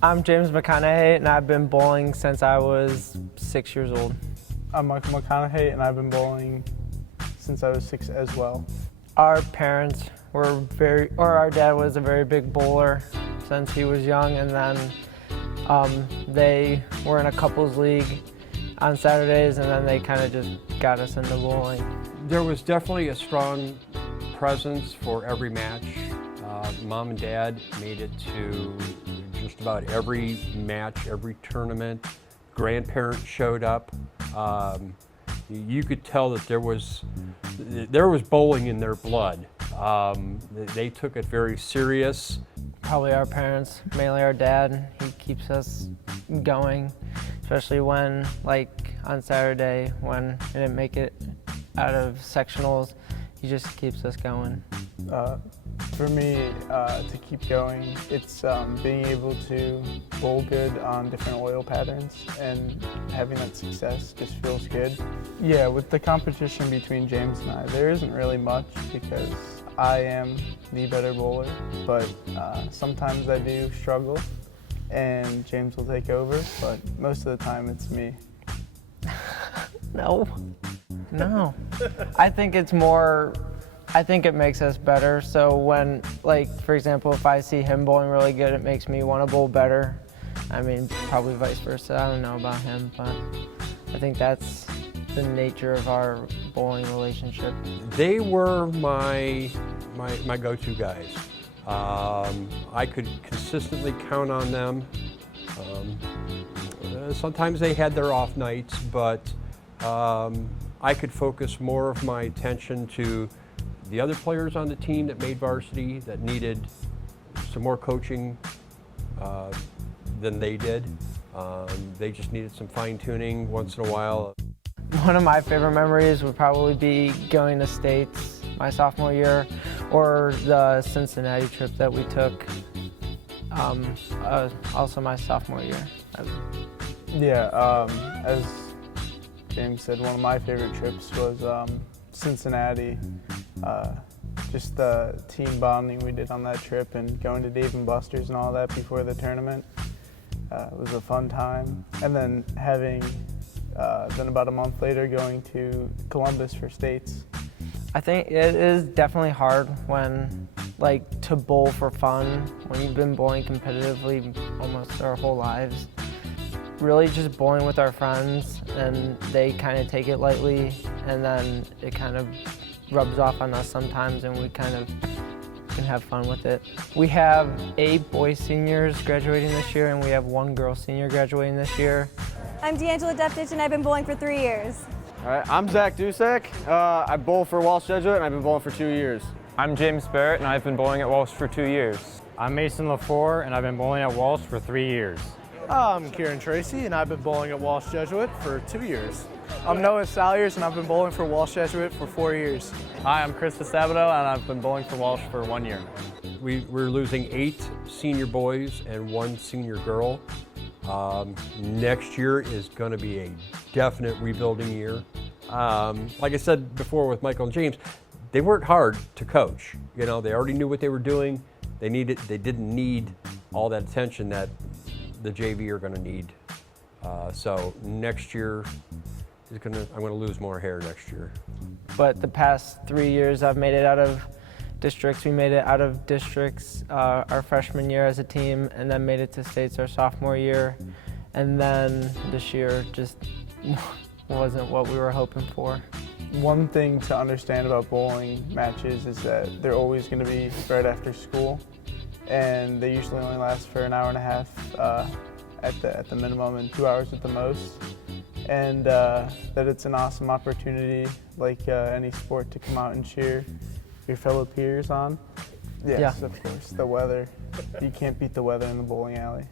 I'm James McConnaughey, and I've been bowling since I was 6 years old. I'm Michael McConnaughey, and I've been bowling since I was 6 as well. Our parents were our dad was a very big bowler since he was young, and then they were in a couples league on Saturdays, and then they kind of just got us into bowling. There was definitely a strong presence for every match. Mom and Dad made it to just about every match, every tournament. Grandparents showed up. You could tell that there was bowling in their blood. They took it very serious. Probably our parents, mainly our dad. He keeps us going, especially when, like on Saturday, when I didn't make it out of sectionals, he just keeps us going. For me, to keep going, it's being able to bowl good on different oil patterns, and having that success just feels good. Yeah, with the competition between James and I, there isn't really much because I am the better bowler, but sometimes I do struggle and James will take over, but most of the time it's me. No. I think it's more, I think it makes us better. So when, like, for example, if I see him bowling really good, it makes me want to bowl better. I mean, probably vice versa. I don't know about him, but I think that's the nature of our bowling relationship. They were my go-to guys. I could consistently count on them. Sometimes they had their off nights, but I could focus more of my attention to the other players on the team that made varsity that needed some more coaching than they did. They just needed some fine-tuning once in a while. One of my favorite memories would probably be going to States my sophomore year, or the Cincinnati trip that we took also my sophomore year. Yeah, as James said, one of my favorite trips was Cincinnati. Just the team bonding we did on that trip and going to Dave & Buster's and all that before the tournament was a fun time. And then having, then about a month later, going to Columbus for States. I think it is definitely hard when, like, to bowl for fun when you've been bowling competitively almost our whole lives. Really just bowling with our friends, and they kind of take it lightly, and then it kind of rubs off on us sometimes, and we kind of can have fun with it. We have 8 boy seniors graduating this year, and we have 1 girl senior graduating this year. I'm D'Angela Deftich, and I've been bowling for 3 years. All right, I'm Zach Dusek. I bowl for Walsh, Jesuit, and I've been bowling for 2 years. I'm James Barrett, and I've been bowling at Walsh for 2 years. I'm Mason LaFour, and I've been bowling at Walsh for 3 years. I'm Kieran Tracy, and I've been bowling at Walsh Jesuit for 2 years. I'm Noah Salyers, and I've been bowling for Walsh Jesuit for 4 years. Hi, I'm Chris Sabato, and I've been bowling for Walsh for 1 year. We're losing 8 senior boys and 1 senior girl. Next year is going to be a definite rebuilding year. Like I said before with Michael and James, they weren't hard to coach. You know, they already knew what they were doing. They didn't need all that attention that the JV are going to need. So next year I'm going to lose more hair next year. But the past 3 years I've made it out of districts. We made it out of districts our freshman year as a team, and then made it to States our sophomore year. And then this year just wasn't what we were hoping for. One thing to understand about bowling matches is that they're always going to be right after school, and they usually only last for an hour and a half at the minimum, and 2 hours at the most. And that it's an awesome opportunity, like any sport, to come out and cheer your fellow peers on. Yes, yeah. Of course, the weather. You can't beat the weather in the bowling alley.